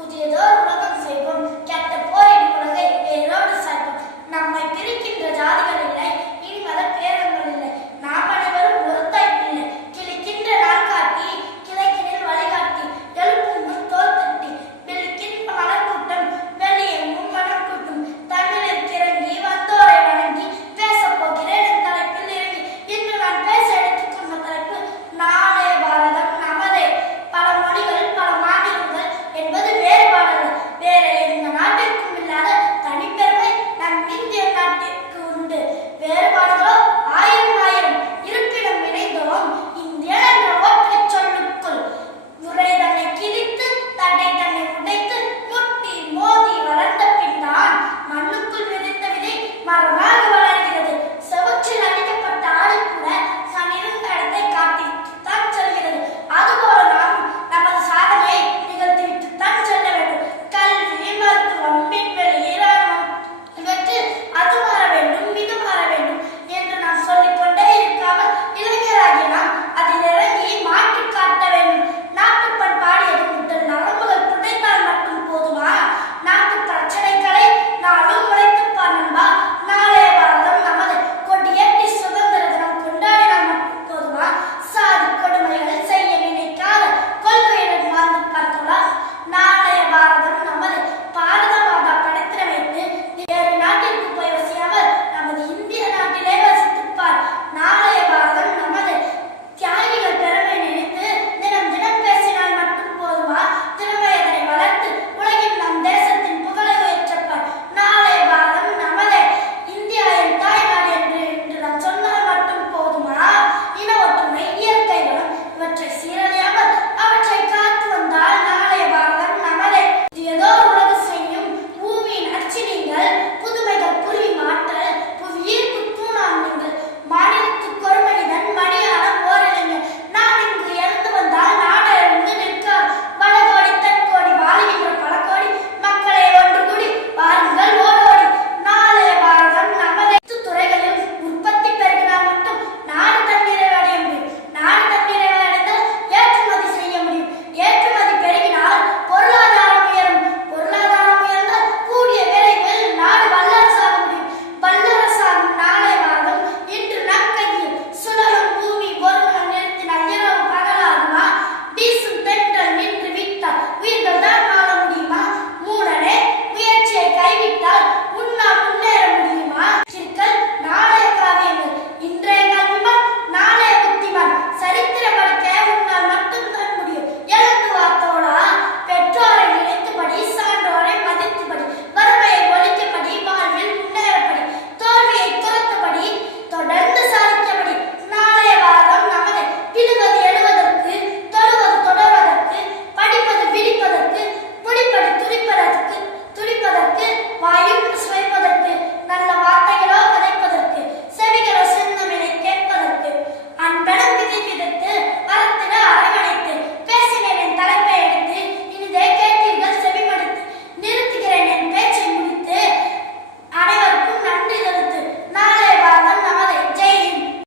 O dedo